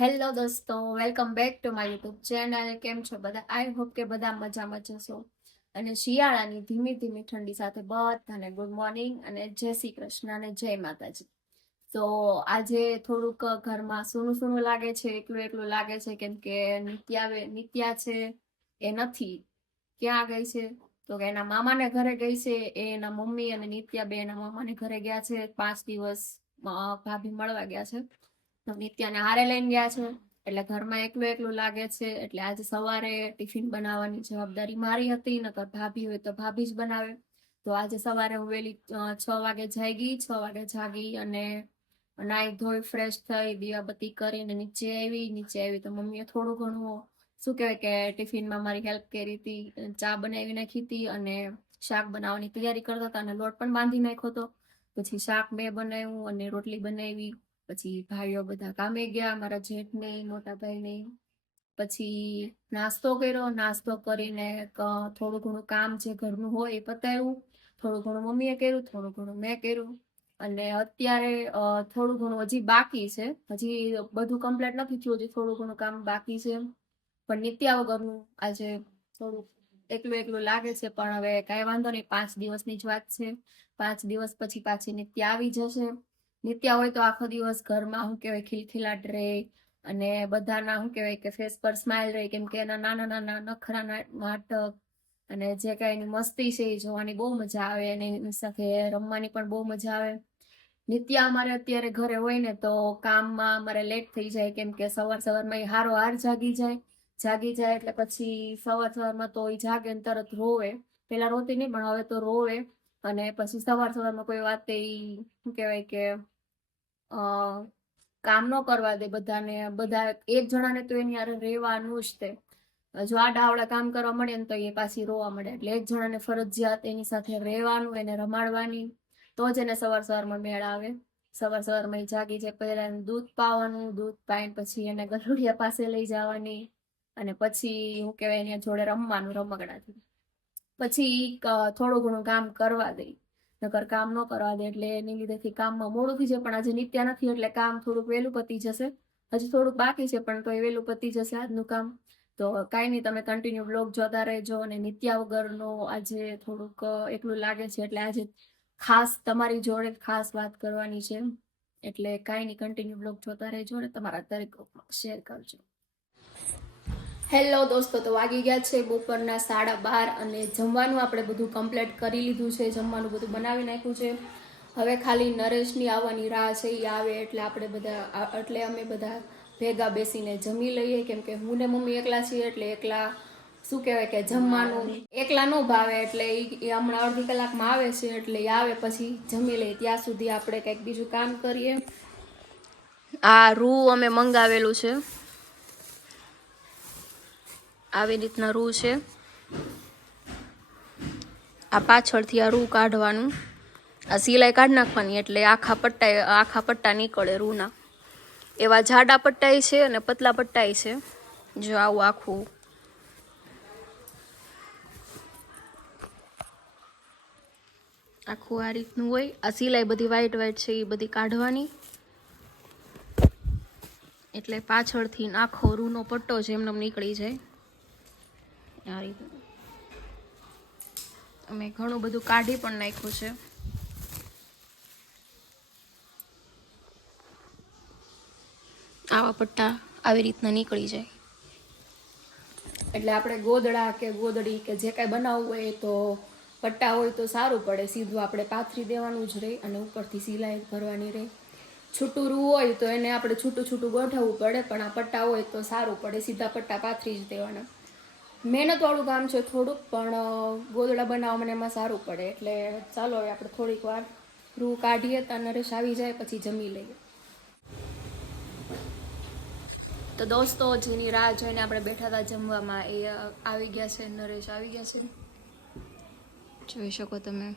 Hello દોસ્તો, welcome back to my YouTube channel. કેમ છો બધા? આઈ હોપ કે બધા મજામાં જશો. અને શિયાળાની ધીમી ધીમી ઠંડી સાથે બધાને ગુડ મોર્નિંગ અને જય શ્રી કૃષ્ણ અને જય માતાજી. તો આજે થોડુંક ઘરમાં સૂનું સૂનું લાગે છે, એકલું એકલું લાગે છે, કેમ કે નિત્યા છે એ નથી. ક્યાં ગઈ છે? તો કે એના મામાને ઘરે ગઈ છે. એના મમ્મી અને નિત્યા બે એના મામાને ઘરે ગયા છે. 5 દિવસ ભાભી મળવા ગયા છે. તો નિત્યાને હારે લઈને ગયા છે, એટલે ઘરમાં એકલું એકલું લાગે છે. એટલે આજે સવારે ટિફિન બનાવવાની જવાબદારી મારી હતી, નકર ભાભી હોય તો ભાભી જ બનાવે. તો આજે સવારે હું વહેલી 6 વાગે જાગી. 6 વાગે જાગી અને નાઈ ધોઈ ફ્રેશ થઈ દીવાબત્તી કરીને નીચે આવી તો મમ્મીએ થોડું ઘણું શું કહેવાય કે ટિફિનમાં મારી હેલ્પ કરી હતી. ચા બનાવી નાખી હતી અને શાક બનાવવાની તૈયારી કરતા હતા અને લોટ પણ બાંધી નાખ્યો હતો. પછી શાક મેં બનાવ્યું અને રોટલી બનાવી. પછી ભાઈઓ બધા કામે ગયા, મારા જેઠને મોટા ભાઈને. પછી નાસ્તો કર્યો. નાસ્તો કરીને થોડું ઘણું કામ જે ઘરનું હોય એ પતાવ્યું. થોડું ઘણું મમ્મીએ કર્યું, થોડું ઘણું મેં કર્યું. અને અત્યારે થોડું ઘણું હજી બાકી છે. હજી બધું કમ્પ્લીટ નથી થયું, હજી થોડું ઘણું કામ બાકી છે. પણ નિત્યા વગરનું આજે થોડું એકલું એકલું લાગે છે. પણ હવે કાંઈ વાંધો નહીં, 5 દિવસની જ વાત છે. 5 દિવસ પછી પાછી નિત્યા આવી જશે. નિત્યા હોય તો આખો દિવસ ઘરમાં શું કહેવાય ખિલખિલાટ રહે અને બધાના શું કહેવાય કે ફેસ પર સ્માઇલ રહે, કેમ કે એના નાના નાના નખરા નાટક અને જે કાંઈ એની મસ્તી છે એ જોવાની બહુ મજા આવે અને એની સાથે રમવાની પણ બહુ મજા આવે. નિત્યા અમારે અત્યારે ઘરે હોય ને તો કામમાં અમારે લેટ થઈ જાય, કેમ કે સવારમાં હારોહાર જાગી જાય એટલે પછી સવારમાં તો એ જાગે ને તરત રોવે. પેલા રોતી નહીં પણ હવે તો રોવે. અને પછી સવારમાં કોઈ વાત એ શું કહેવાય કે કામ ન કરવા દે બધાને. બધા એક જણાને તો એની હારે રહેવાનું જ તે. જો આડાઅવળા કામ કરવા મળે ને તો એ પાછી રોવા મળે. એટલે એક જણાને ફરજિયાત એની સાથે રહેવાનું, એને રમાડવાની, તો જ એને સવારમાં મેળ આવે. સવારમાં જાગી જાય પહેલા એને દૂધ પાવાનું, દૂધ પાઈને પછી એને ગલુડિયા પાસે લઈ જવાની અને પછી હું કહેવાય એની જોડે રમવાનું રમકડાથી. પછી થોડું ઘણું કામ કરવા દે, નકર કામ ન કરવા દે એટલે એની લીધેથી કામમાં મોડું થઈ જાય. પણ આજે નિત્યા નથી એટલે કામ થોડુંક વહેલું પતી જશે. હજી થોડુંક બાકી છે પણ તો એ વહેલું પતી જશે આજનું કામ. તો કાંઈ નહીં, તમે કન્ટિન્યુ બ્લોગ જોતા રહેજો. અને નિત્યા વગરનો આજે થોડુંક એકલું લાગે છે એટલે આજે ખાસ તમારી જોડે ખાસ વાત કરવાની છે. એટલે કાંઈ નહીં, કન્ટિન્યુ બ્લોગ જોતા રહેજો અને તમારા દરેક ગ્રુપમાં શેર કરજો. હેલો દોસ્તો, તો વાગી ગયા છે બપોરના 12:30 અને જમવાનું આપણે બધું કમ્પ્લીટ કરી લીધું છે. જમવાનું બધું બનાવી નાખ્યું છે. હવે ખાલી નરેશની આવવાની રાહ છે. એ આવે એટલે અમે બધા ભેગા બેસીને જમી લઈએ, કેમ કે હું ને મમ્મી એકલા છીએ એટલે એકલા શું કહેવાય કે જમવાનું એકલા ન ભાવે. એટલે એ હમણાં અડધી કલાકમાં આવે છે એટલે એ આવે પછી જમી લઈએ. ત્યાં સુધી આપણે કંઈક બીજું કામ કરીએ. આ રૂ અમે મંગાવેલું છે, આવી રીતના રૂ છે. આ પાછળથી આ રૂ કાઢવાનું, આ સિલાઈ કાઢી નાખવાની એટલે આખા પટ્ટા નીકળે રૂના. એવા જાડા પટ્ટાઈ છે અને પતલા પટ્ટાઈ છે. જો આવું આખું આ રીતનું હોય. આ સિલાઈ બધી વ્હાઈટ છે એ બધી કાઢવાની. એટલે પાછળથી આખો રૂનો પટ્ટો છે એમને નીકળી જાય. આ રીતનું અમે ઘણું બધું કાઢી પણ નાખ્યું છે. આવા પટ્ટા આવી રીતના નીકળી જાય. એટલે આપણે ગોદડા કે ગોદડી કે જે કાંઈ બનાવવું હોય તો પટ્ટા હોય તો સારું પડે. સીધું આપણે પાથરી દેવાનું જ રહે અને ઉપરથી સિલાઈ ભરવાની રહે. છૂટું રૂ હોય તો એને આપણે છૂટું ગોઠવવું પડે, પણ આ પટ્ટા હોય તો સારું પડે, સીધા પટ્ટા પાથરી જ દેવાના. મહેનતવાળું કામ છે થોડુંક, પણ ગોદડા બનાવવામાં એમાં સારું પડે. એટલે ચાલો હવે આપણે થોડીક વાર રૂ કાઢીએ તો નરેશ આવી જાય પછી જમી લઈએ. તો દોસ્તો, જેની રાહ જોઈને આપણે બેઠા હતા જમવામાં એ આવી ગયા છે. નરેશ આવી ગયા છે, જોઈ શકો તમે.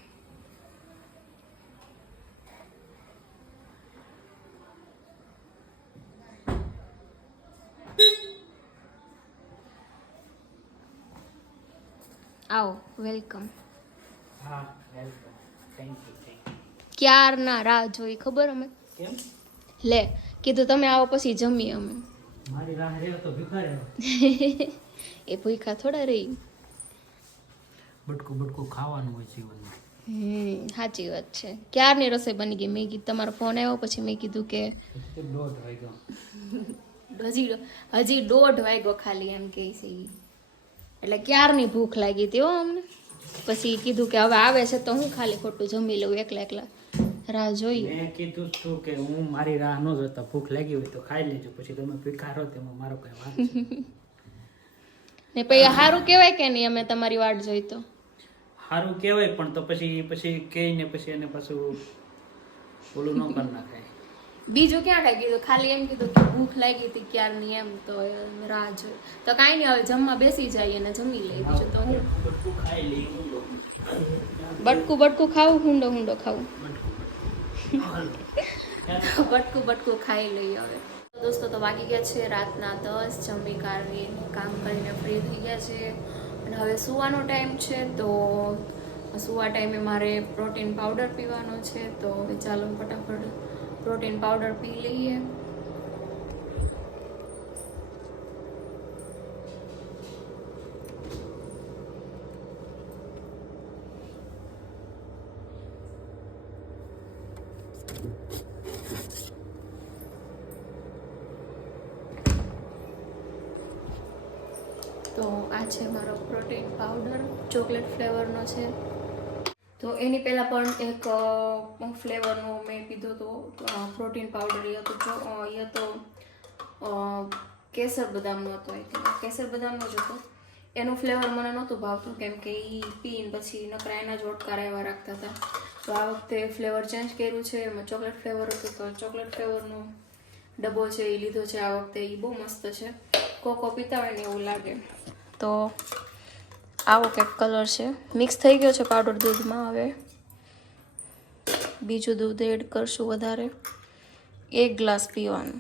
આવો, વેલકમ. હા, વેલકમ. Thank you. ક્યારના રાહ જોઈ ખબર અમે. કેમ? લે કીધું તમે આવો પછી જમીએ અમે. મારી રાહ રહ્યો તો ભિખારી એ ભૂખા થોડા રહી. બટકું બટકું ખાવાનું હોય જીવનમાં. સાચી વાત છે. ક્યારની રસોઈ બની ગઈ? મેં કીધું તમારો ફોન આવ્યો પછી મેં કીધું કે પછી તો 1:30 વાગ્યો. હજી 1:30 વાગ્યો ખાલી એમ કે છે ઈ. એટલે ક્યારની ભૂખ લાગી હતી હો અમને. પછી કીધું કે હવે આવે છે તો હું ખાલી ખોટું જમી લઉં એકલા એકલા રાહ જોઈ. મેં કીધું તું કે હું મારી રાહ ન જોતા, ભૂખ લાગી હોય તો ખાઈ લેજો, પછી તમે ભિખારો તેમાં મારો કઈ વાંક છે. ને પછી સારું કહેવાય કે નહીં અમે તમારી વાટ જોઈ તો? સારું કહેવાય પણ તો પછી કહીને પછી એને પાછું ઓલું ન કરી નાખાય. બીજું ક્યાં કઈ કીધું? ખાલી એમ કીધું કે ભૂખ લાગી હતી ક્યારની એમ તો રાહ જોઈ. તો કાંઈ નહીં, હવે જમવા બેસી જાય અને જમી લઈ. બીજું તો હું બટકું ખાઈ લઈ ઊંડો. બટકું ખાવું, હુંડો ખાવું. બટકું. બટકું ખાઈ લઈએ હવે. દોસ્તો તો વાગી ગયા છે રાતના 10. જમી કાઢીને કામ કરીને ફ્રી થઈ ગયા છે અને હવે સુવાનો ટાઈમ છે. તો સુવા ટાઈમે મારે પ્રોટીન પાવડર પીવાનો છે. તો હવે ચાલો ફટાફટ પ્રોટીન પાવડર પી લઈએ. તો આ છે મારો પ્રોટીન પાવડર, ચોકલેટ ફ્લેવરનો છે. તો એની પહેલાં પણ એક ફ્લેવરનો મેં પીધો હતો પ્રોટીન પાવડર. એ હતો કેસર બદામનો હતો. કેસર બદામનો જ હતો. એનું ફ્લેવર મને નહોતું ભાવતું કેમ કે એ પીને પછી નકરા એના જ ઓટકારા એવા રાખતા હતા. તો આ વખતે ફ્લેવર ચેન્જ કર્યું છે. એમાં ચોકલેટ ફ્લેવર હતું તો ચોકલેટ ફ્લેવરનો ડબ્બો છે એ લીધો છે આ વખતે. એ બહુ મસ્ત છે, કોકો પીતા હોય ને એવું લાગે. તો આવો કંઈક કલર છે. મિક્સ થઈ ગયો છે પાવડર દૂધમાં. હવે બીજું દૂધ એડ કરશું વધારે. 1 ગ્લાસ પીવાનું.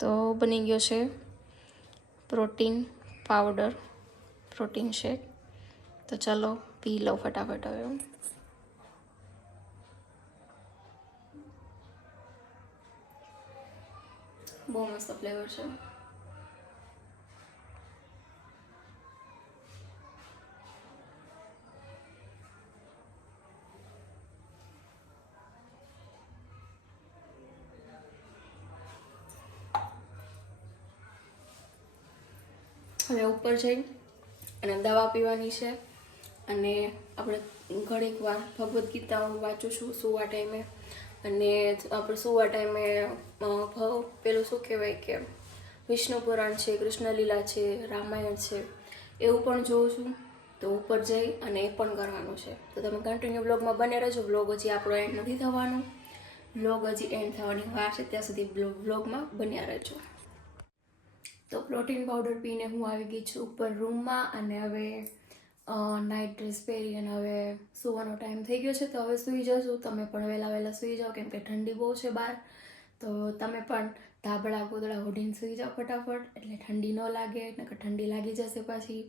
તો બની ગયો છે પ્રોટીન પાવડર, પ્રોટીન શેક. તો ચાલો પી લો ફટાફટ હવે. બહુ મસ્ત ફ્લેવર છે. હવે ઉપર જઈ અને દવા પીવાની છે અને આપણે ઘણીક વાર ભગવદ્ ગીતા હું વાંચું છું સુવા ટાઈમે. અને આપણે સુવા ટાઈમે પેલું શું કહેવાય કે વિષ્ણુ પુરાણ છે, કૃષ્ણ લીલા છે, રામાયણ છે, એવું પણ જોઉં છું. તો ઉપર જઈ અને એ પણ કરવાનું છે. તો તમે કન્ટિન્યુ બ્લોગમાં બને રહેજો. બ્લોગ હજી આપણો એન્ડ નથી થવાનો. બ્લોગ હજી એન્ડ થવાની વાર છે, ત્યાં સુધી બ્લોગમાં બન્યા રહેજો. તો પ્રોટીન પાવડર પીને હું આવી ગઈ છું ઉપર રૂમમાં અને હવે નાઇટ ડ્રેસ પહેરી અને હવે સૂવાનો ટાઈમ થઈ ગયો છે. તો હવે સૂઈ જશું. તમે પણ વહેલા સૂઈ જાઓ કેમ કે ઠંડી બહુ છે બહાર. તો તમે પણ ધાબળા ગોદડા ઓઢીને સૂઈ જાઓ ફટાફટ, એટલે ઠંડી ન લાગે. નકર ઠંડી લાગી જશે પાછી.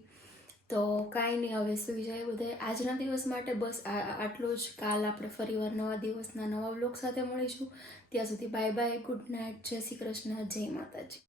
તો કાંઈ નહીં, હવે સૂઈ જાય બધે. આજના દિવસ માટે બસ આટલું જ. કાલ આપણે ફરીવાર નવા દિવસના નવા વ્લોગ સાથે મળીશું. ત્યાં સુધી બાય બાય, ગુડ નાઇટ, જય શ્રી કૃષ્ણ, જય માતાજી.